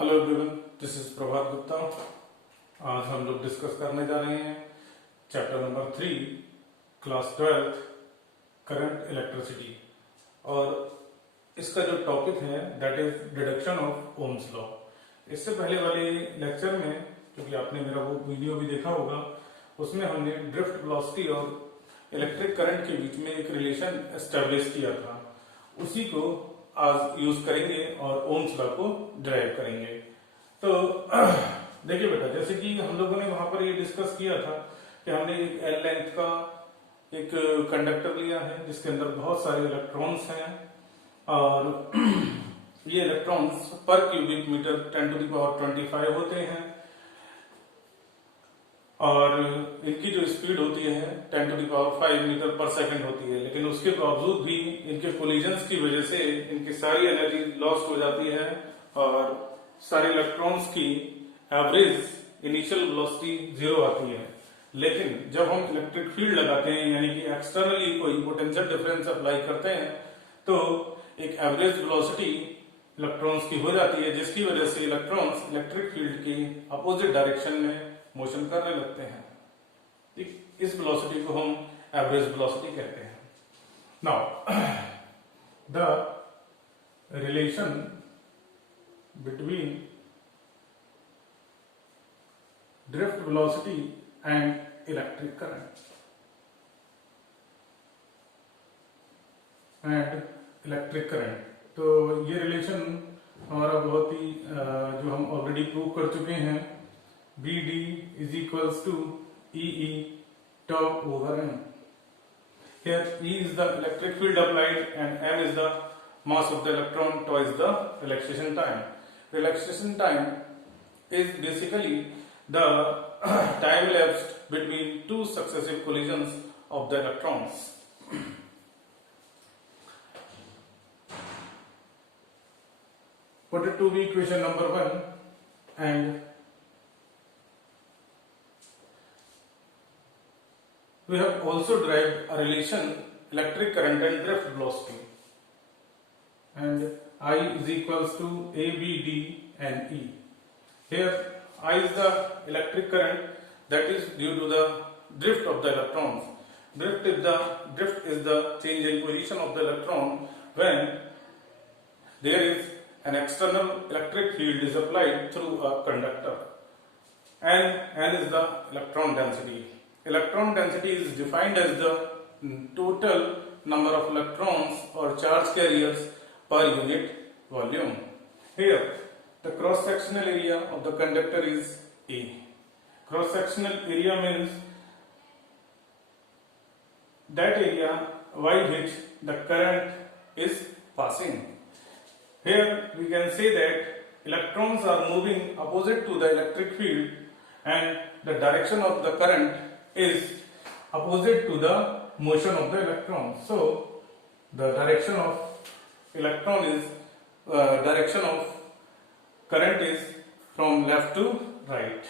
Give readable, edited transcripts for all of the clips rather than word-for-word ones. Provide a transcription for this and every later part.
Hello everyone, this is प्रभात गुप्ता। आज हम लोग डिस्कस करने जा रहे हैं chapter number 3, class 12, current electricity. और इसका जो टॉपिक है that is deduction of Ohm's law. इससे पहले वाले लेक्चर में, क्योंकि आपने मेरा वो वीडियो भी देखा होगा, उसमें हमने ड्रिफ्ट वेलोसिटी और इलेक्ट्रिक करंट के बीच में एक रिलेशन एस्टेब्लिश किया था। उसी को आज यूज करेंगे और ओम्स लॉ को ड्राइव करेंगे। तो देखिए बेटा, जैसे कि हम लोगों ने वहां पर ये डिस्कस किया था कि हमने एक एल लेंथ का एक कंडक्टर लिया है जिसके अंदर बहुत सारे इलेक्ट्रॉन्स हैं, और ये इलेक्ट्रॉन्स पर क्यूबिक मीटर 10⁻25 होते हैं, और इनकी जो स्पीड होती है 10⁵ मीटर पर सेकंड होती है। लेकिन उसके बावजूद भी इनके कोलिजन्स की वजह से इनकी सारी एनर्जी लॉस्ट हो जाती है और सारे इलेक्ट्रॉन्स की एवरेज इनिशियल वेलोसिटी 0 आती है। लेकिन जब हम इलेक्ट्रिक फील्ड लगाते हैं, यानी कि एक्सटर्नली कोई पोटेंशियल डिफरेंस अप्लाई करते हैं, तो एक एवरेज वेलोसिटी इलेक्ट्रॉन्स की हो जाती है, जिसकी वजह से इलेक्ट्रॉन्स इलेक्ट्रिक फील्ड की अपोजिट डायरेक्शन में मोशन करने लगते हैं। ठीक, इस वेलोसिटी को हम एवरेज वेलोसिटी कहते हैं। Now the relation between drift velocity and electric current तो ये रिलेशन हमारा बहुत ही जो हम ऑलरेडी प्रूव कर चुके हैं, BD is equals to EE tau over M. Here E is the electric field applied and M is the mass of the electron, tau is the relaxation time. Relaxation time is basically the time elapsed between two successive collisions of the electrons. Put it to be equation number 1, and we have also derived a relation electric current and drift velocity, and I is equals to ABD and E. Here I is the electric current that is due to the drift of the electrons. Drift is the change in position of the electron when there is an external electric field is applied through a conductor. And N is the electron density. Electron density is defined as the total number of electrons or charge carriers per unit volume. Here, the cross-sectional area of the conductor is A. Cross-sectional area means that area by which the current is passing. Here, we can say that electrons are moving opposite to the electric field, and the direction of the current is opposite to the motion of the electron. So the direction of electron is direction of current is from left to right.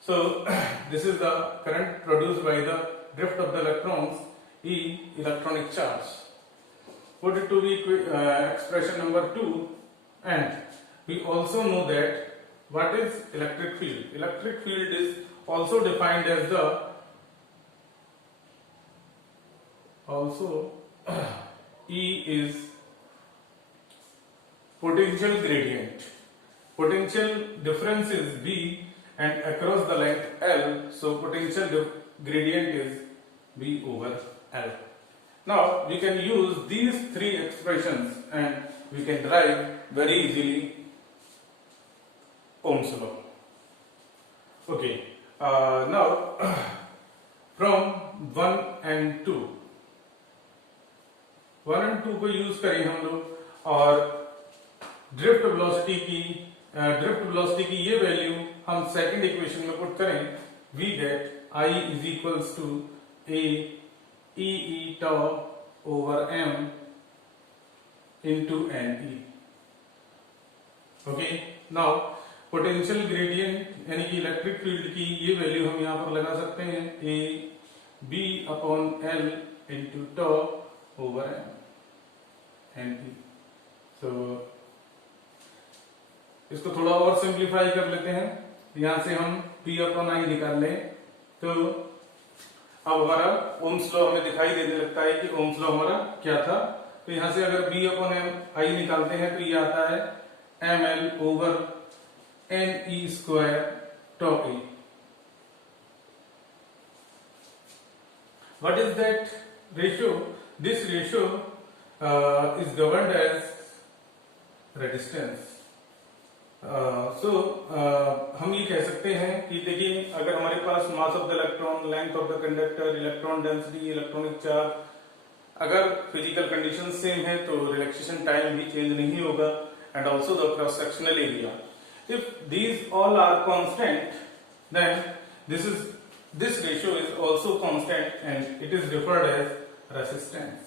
So this is the current produced by the drift of the electrons, E electronic charge. Put it to be expression number 2, and we also know that what is electric field. Electric field is also defined as the E is potential gradient. Potential difference is B and across the length L, so potential gradient is V over L. Now we can use these three expressions and we can derive very easily Ohm's law. Okay, now from 1 and 2 को use करें हम लोग, और drift velocity की ये value हम second equation में put करें, we get I is equals to A EE tau over M into NE. Okay, now potential gradient यानी कि इलेक्ट्रिक फील्ड की ये वैल्यू हम यहां पर लगा सकते हैं, A B upon L into tau over M NE. So इसको थोड़ा और सिंप्लीफाई कर लेते हैं। यहां से हम P/I निकाल लें तो अब हमारा ओम्स लॉ हमें दिखाई देने लगता है कि ओम्स लॉ हमारा क्या था। तो यहां से अगर B/I निकालते हैं तो ये आता है ml/ne² tau E। What is that ratio? This ratio is governed as resistance. हम ये कह सकते हैं कि देखिए, अगर हमारे पास mass of the electron, length of the conductor, electron density, electronic charge, अगर फिजिकल कंडीशन सेम है तो रिलैक्सेशन टाइम भी चेंज नहीं होगा, and also the cross sectional area. If these all are constant, then this ratio is also constant and it is referred as resistance।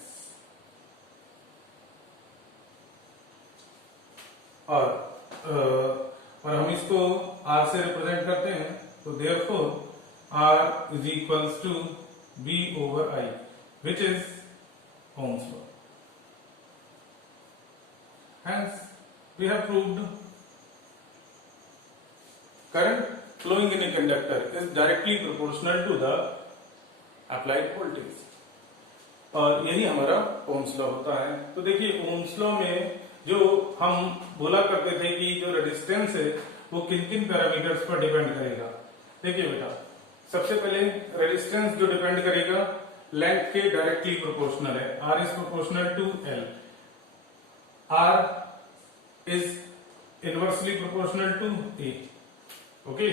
और हम इसको R से रिप्रेजेंट करते हैं, तो therefore R is equals to V/I, which is Ohm's law। Hence we have proved current flowing in a conductor is directly proportional to the applied voltage, और यही हमारा ओम्स लॉ होता है। तो देखिए, ओम्स लॉ में जो हम बोला करते थे कि जो रेजिस्टेंस है वो किन किन पैरामीटर्स पर डिपेंड करेगा। देखिए बेटा, सबसे पहले रेजिस्टेंस जो डिपेंड करेगा लेंथ के डायरेक्टली प्रोपोर्शनल है। R is proportional to L, R is inversely proportional to A। Okay,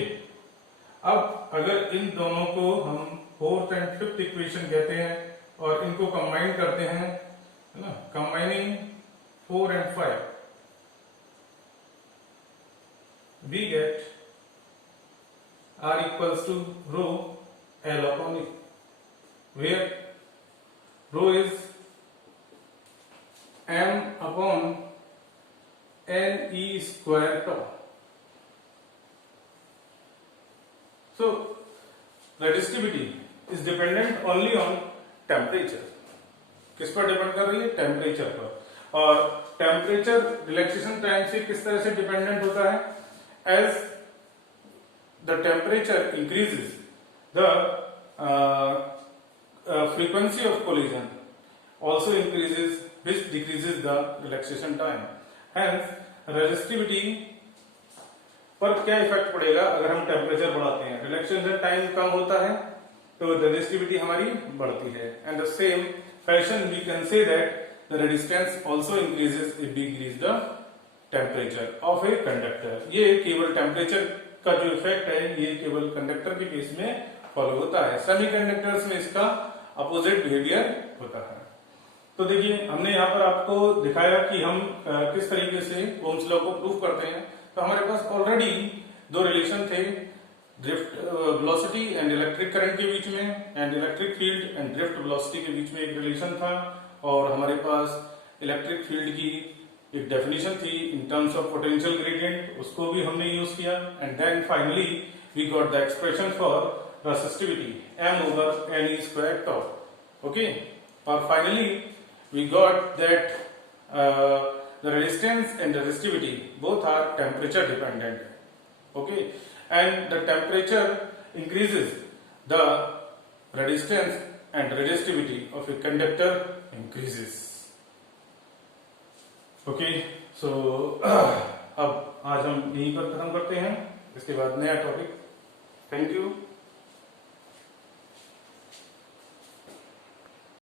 अब अगर इन दोनों को हम 4th and 5th इक्वेशन कहते हैं और इनको कंबाइन करते हैं, है ना, combining 4 and 5, we get R equals to rho L/E, where rho is m/ne² tau। So resistivity is dependent only on temperature। किस पर डिपेंड कर रही है? टेम्परेचर पर। और टेम्परेचर रिलैक्सेशन टाइम से किस तरह से डिपेंडेंट होता है? As the temperature increases the frequency of collision also increases, which decreases the relaxation time। Hence resistivity पर क्या इफेक्ट पड़ेगा अगर हम टेम्परेचर बढ़ाते हैं? रिलैक्सेशन टाइम कम होता है तो रेजिस्टिविटी हमारी बढ़ती है। And the same fashion we can say that the resistance also increases if we increase the temperature of a conductor. ये केवल टेम्परेचर का जो इफेक्ट है ये केवल कंडक्टर के केस में फॉलो होता है। सेमीकंडक्टर्स में इसका अपोजिट बिहेवियर होता है। तो देखिए, हमने यहाँ पर आपको दिखाया कि हम किस तरीके से ओम्स लॉ को प्रूव करते हैं। तो हमारे पास ऑलरेडी दो रिलेशन थे, drift velocity and electric current के बीच में, and electric field and drift velocity के बीच में एक रिलेशन था, और हमारे पास इलेक्ट्रिक फील्ड की एक डेफिनेशन थी in terms of potential gradient, उसको भी हमने यूज किया। And then finally we got the expression for resistivity m/ne² tau। okay, or finally we got that the resistance and the resistivity both are temperature dependent। okay, and the temperature increases, the resistance and resistivity of a conductor increases। okay, so अब आज हम यहीं पर खत्म करते हैं, इसके बाद नया टॉपिक। Thank you.